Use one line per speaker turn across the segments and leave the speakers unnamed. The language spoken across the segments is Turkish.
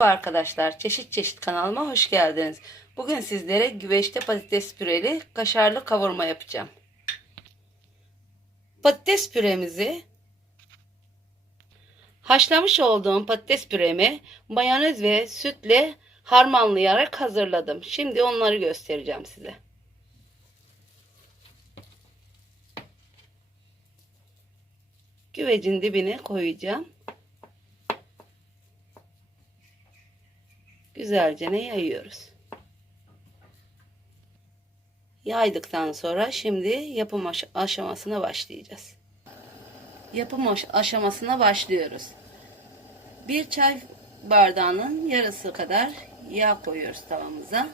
Arkadaşlar, çeşit çeşit kanalıma hoş geldiniz. Bugün sizlere güveçte patates püreli kaşarlı kavurma yapacağım. Patates püremizi haşlamış olduğum patates püremi mayonez ve sütle harmanlayarak hazırladım. Şimdi onları göstereceğim size. Güvecin dibine koyacağım. Güzelce ne yayıyoruz. Yaydıktan sonra şimdi yapım aş- aşamasına başlayacağız. Yapım aş- aşamasına başlıyoruz. Bir çay bardağının yarısı kadar yağ koyuyoruz tavamıza.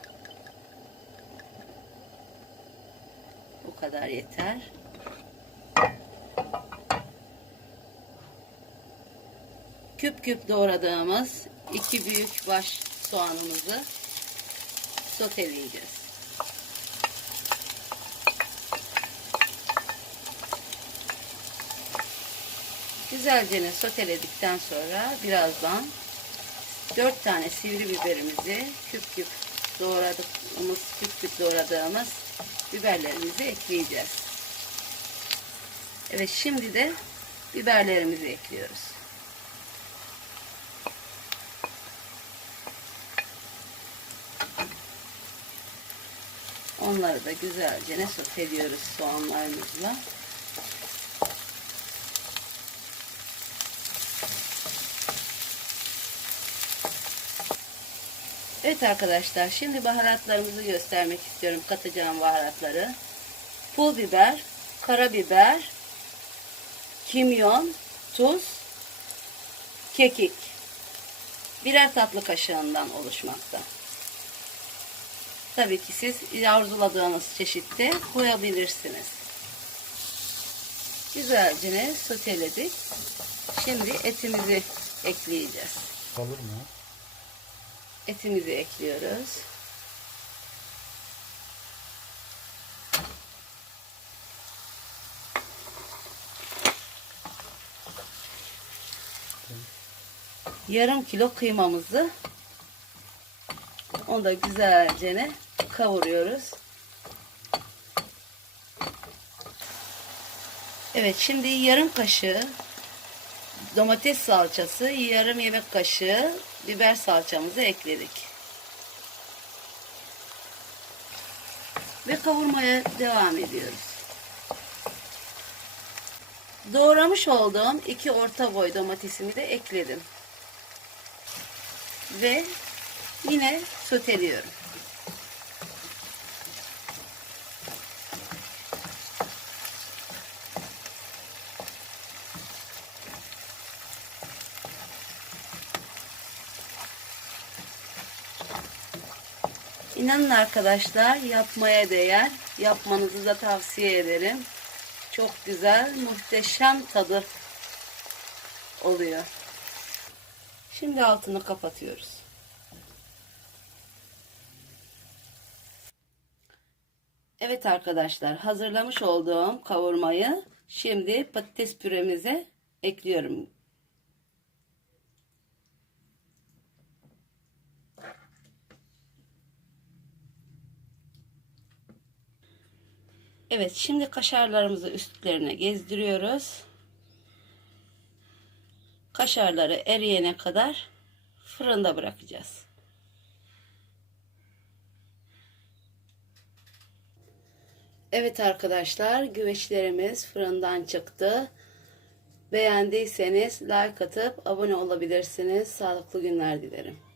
Bu kadar yeter. Küp küp doğradığımız iki büyük baş soğanımızı soteleyeceğiz. Güzelce soteledikten sonra birazdan 4 tane sivri biberimizi küp küp doğradığımız küp küp doğradığımız biberlerimizi ekleyeceğiz. Evet şimdi de biberlerimizi ekliyoruz. Onları da güzelce ne soteliyoruz soğanlarımızla. Evet arkadaşlar şimdi baharatlarımızı göstermek istiyorum. Katacağım baharatları. Pul biber, karabiber, kimyon, tuz, kekik. Birer tatlı kaşığından oluşmakta. Tabii ki siz arzuladığınız çeşitte koyabilirsiniz. Güzelce soteledik. Şimdi etimizi ekleyeceğiz.
Kalır mı?
Etimizi ekliyoruz. Yarım kilo kıymamızı onu da güzelce kavuruyoruz. Evet şimdi yarım kaşığı domates salçası, yarım yemek kaşığı biber salçamızı ekledik. Ve kavurmaya devam ediyoruz. Doğramış olduğum iki orta boy domatesimi de ekledim. Ve yine soteliyorum. İnanın arkadaşlar yapmaya değer. Yapmanızı da tavsiye ederim. Çok güzel, muhteşem tadı oluyor. Şimdi altını kapatıyoruz. Evet arkadaşlar hazırlamış olduğum kavurmayı şimdi patates püremize ekliyorum. Evet şimdi kaşarlarımızı üstlerine gezdiriyoruz. Kaşarları eriyene kadar fırında bırakacağız. Evet arkadaşlar güveçlerimiz fırından çıktı. Beğendiyseniz like atıp abone olabilirsiniz. Sağlıklı günler dilerim.